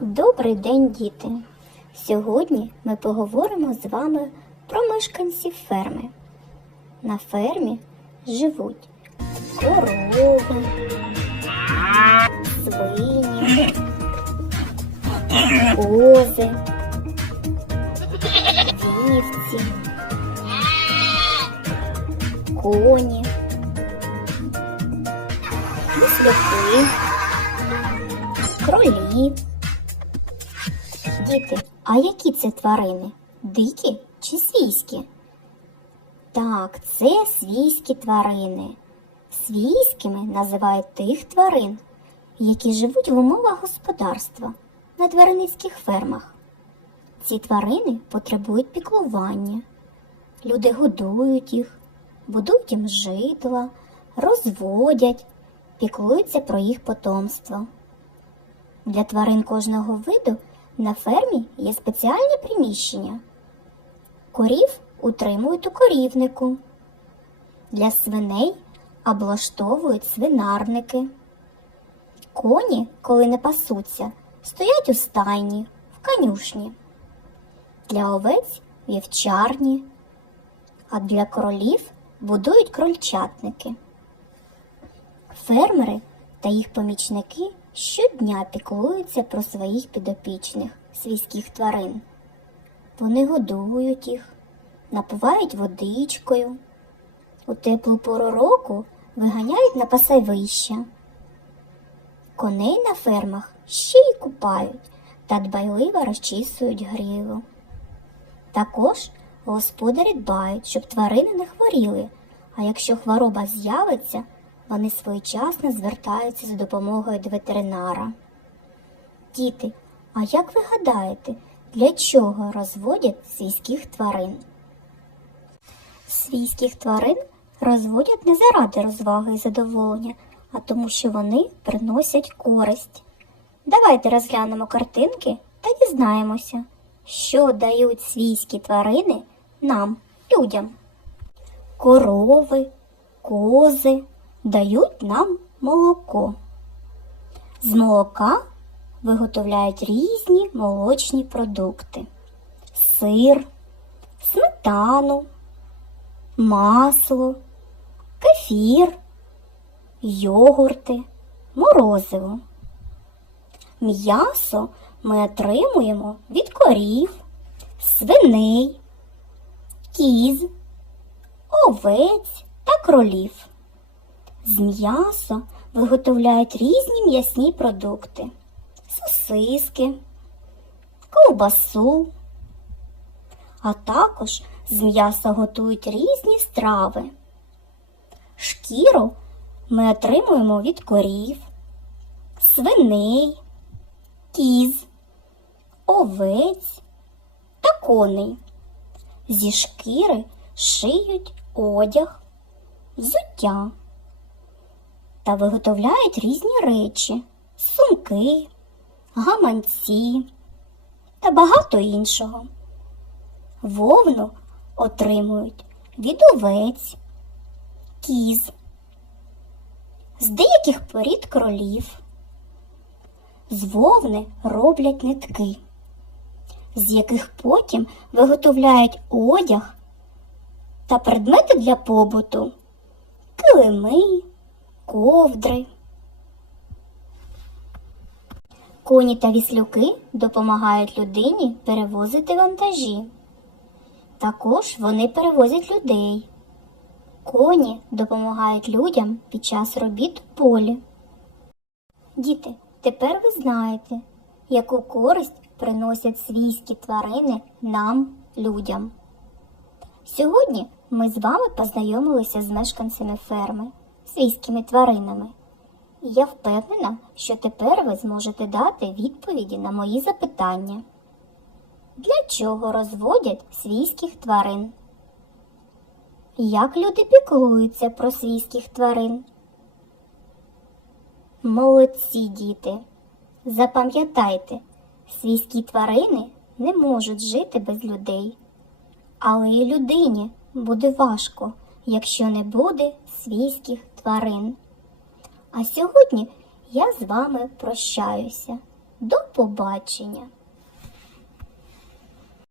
Добрий день, діти! Сьогодні ми поговоримо з вами про мешканців ферми. На фермі живуть корови, свині, кози, вівці, коні, віслюки, кролі. Діти, а які це тварини? Дикі чи свійські? Так, це свійські тварини. Свійськими називають тих тварин, які живуть в умовах господарства на тваринницьких фермах. Ці тварини потребують піклування. Люди годують їх, будують їм житла, розводять, піклуються про їх потомство. Для тварин кожного виду на фермі є спеціальні приміщення. Корів утримують у корівнику. Для свиней облаштовують свинарники. Коні, коли не пасуться, стоять у стайні, в конюшні. Для овець вівчарні, а для кролів будують крольчатники. Фермери та їх помічники щодня піклуються про своїх підопічних свійських тварин. Вони годують їх, напувають водичкою. У теплу пору року виганяють на пасовища. Коней на фермах ще й купають та дбайливо розчісують гриву. Також господарі дбають, щоб тварини не хворіли, а якщо хвороба з'явиться, вони своєчасно звертаються за допомогою до ветеринара. Діти, а як ви гадаєте, для чого розводять свійських тварин? Свійських тварин розводять не заради розваги і задоволення, а тому, що вони приносять користь. Давайте розглянемо картинки та дізнаємося, що дають свійські тварини нам, людям. Корови, кози дають нам молоко. З молока виготовляють різні молочні продукти: сир, сметану, масло, кефір, йогурти, морозиво. М'ясо ми отримуємо від корів, свиней, кіз, овець та кролів. З м'яса виготовляють різні м'ясні продукти, сосиски, ковбасу, а також з м'яса готують різні страви. Шкіру ми отримуємо від корів, свиней, кіз, овець та коней. Зі шкіри шиють одяг, взуття та виготовляють різні речі, сумки, гаманці та багато іншого. Вовну отримують від овець, кіз, з деяких порід кролів. З вовни роблять нитки, з яких потім виготовляють одяг та предмети для побуту, килими, ковдри. Коні та віслюки допомагають людині перевозити вантажі. Також вони перевозять людей. Коні допомагають людям під час робіт в полі. Діти, тепер ви знаєте, яку користь приносять свійські тварини нам, людям. Сьогодні ми з вами познайомилися з мешканцями ферми, свійськими тваринами. Я впевнена, що тепер ви зможете дати відповіді на мої запитання. Для чого розводять свійських тварин? Як люди піклуються про свійських тварин? Молодці діти! Запам'ятайте, свійські тварини не можуть жити без людей. Але і людині буде важко, якщо не буде свійських тварин. А сьогодні я з вами прощаюся. До побачення!